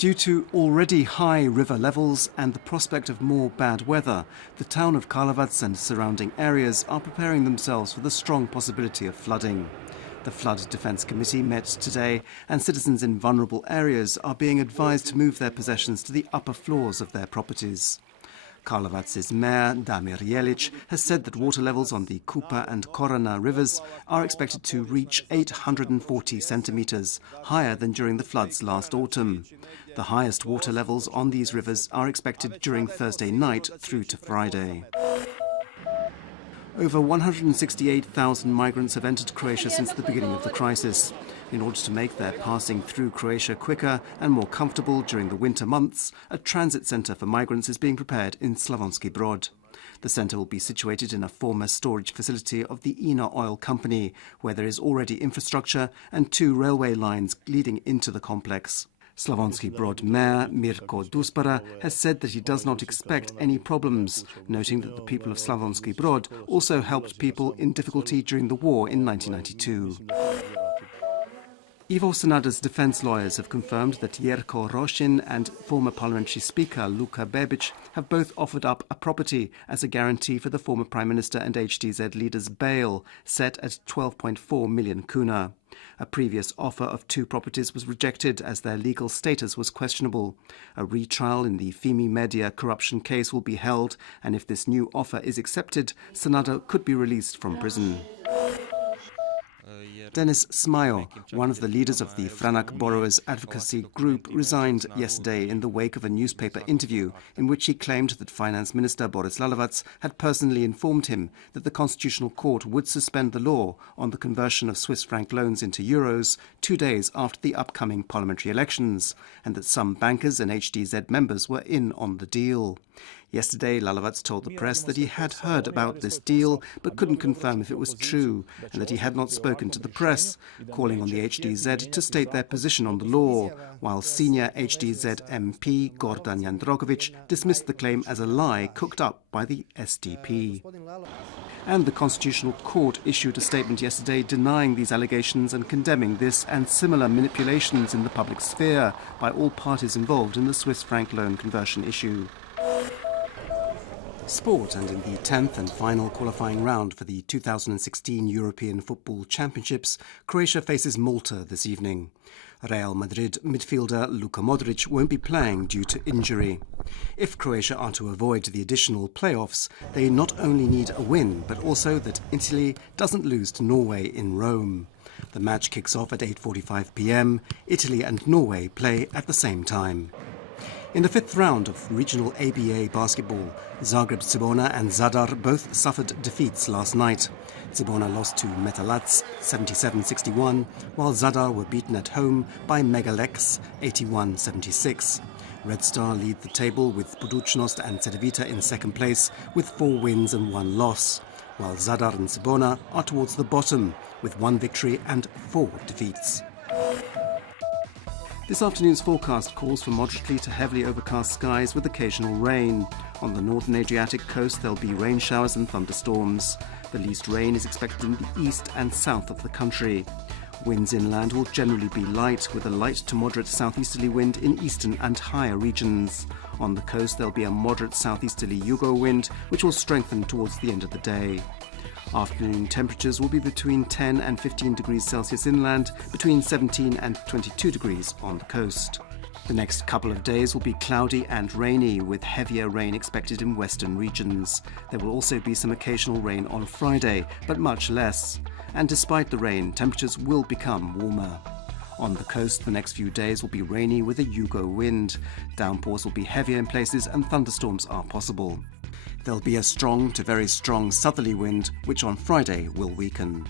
Due to already high river levels and the prospect of more bad weather, the town of Karlovac and surrounding areas are preparing themselves for the strong possibility of flooding. The Flood Defence Committee met today, and citizens in vulnerable areas are being advised to move their possessions to the upper floors of their properties. Karlovac's mayor, Damir Jelic, has said that water levels on the Kupa and Korana rivers are expected to reach 840 centimetres, higher than during the floods last autumn. The highest water levels on these rivers are expected during Thursday night through to Friday. Over 168,000 migrants have entered Croatia since the beginning of the crisis. In order to make their passing through Croatia quicker and more comfortable during the winter months, a transit centre for migrants is being prepared in Slavonski Brod. The centre will be situated in a former storage facility of the INA oil company, where there is already infrastructure and 2 railway lines leading into the complex. Slavonski Brod Mayor Mirko Duspara has said that he does not expect any problems, noting that the people of Slavonski Brod also helped people in difficulty during the war in 1992. Ivo Sanada's defence lawyers have confirmed that Jerko Rosin and former parliamentary speaker Luka Bebic have both offered up a property as a guarantee for the former Prime Minister and HDZ leader's bail, set at 12.4 million kuna. A previous offer of 2 properties was rejected as their legal status was questionable. A retrial in the Fimi Media corruption case will be held, and if this new offer is accepted, Sanada could be released from prison. Denis Smajo, one of the leaders of the Franak Borrowers Advocacy Group, resigned yesterday in the wake of a newspaper interview in which he claimed that Finance Minister Boris Lalovac had personally informed him that the Constitutional Court would suspend the law on the conversion of Swiss franc loans into euros 2 days after the upcoming parliamentary elections, and that some bankers and HDZ members were in on the deal. Yesterday, Lalovac told the press that he had heard about this deal but couldn't confirm if it was true, and that he had not spoken to the press, calling on the HDZ to state their position on the law, while senior HDZ MP Gordan Jandrokovic dismissed the claim as a lie cooked up by the SDP. And the Constitutional Court issued a statement yesterday denying these allegations and condemning this and similar manipulations in the public sphere by all parties involved in the Swiss franc loan conversion issue. Sport, and in the 10th and final qualifying round for the 2016 European Football Championships, Croatia faces Malta this evening. Real Madrid midfielder Luka Modric won't be playing due to injury. If Croatia are to avoid the additional playoffs, they not only need a win, but also that Italy doesn't lose to Norway in Rome. The match kicks off at 8:45 p.m. Italy and Norway play at the same time. In the 5th round of regional ABA basketball, Zagreb Cibona and Zadar both suffered defeats last night. Cibona lost to Metalac 77-61, while Zadar were beaten at home by Megalex 81-76. Red Star lead the table with Budućnost and Cedevita in second place with 4 wins and 1 loss, while Zadar and Cibona are towards the bottom with 1 victory and 4 defeats. This afternoon's forecast calls for moderately to heavily overcast skies with occasional rain. On the northern Adriatic coast there'll be rain showers and thunderstorms. The least rain is expected in the east and south of the country. Winds inland will generally be light, with a light to moderate southeasterly wind in eastern and higher regions. On the coast there'll be a moderate southeasterly Yugo wind, which will strengthen towards the end of the day. Afternoon temperatures will be between 10 and 15 degrees Celsius inland, between 17 and 22 degrees on the coast. The next couple of days will be cloudy and rainy, with heavier rain expected in western regions. There will also be some occasional rain on Friday, but much less. And despite the rain, temperatures will become warmer. On the coast, the next few days will be rainy with a Yugo wind. Downpours will be heavier in places and thunderstorms are possible. There'll be a strong to very strong southerly wind, which on Friday will weaken.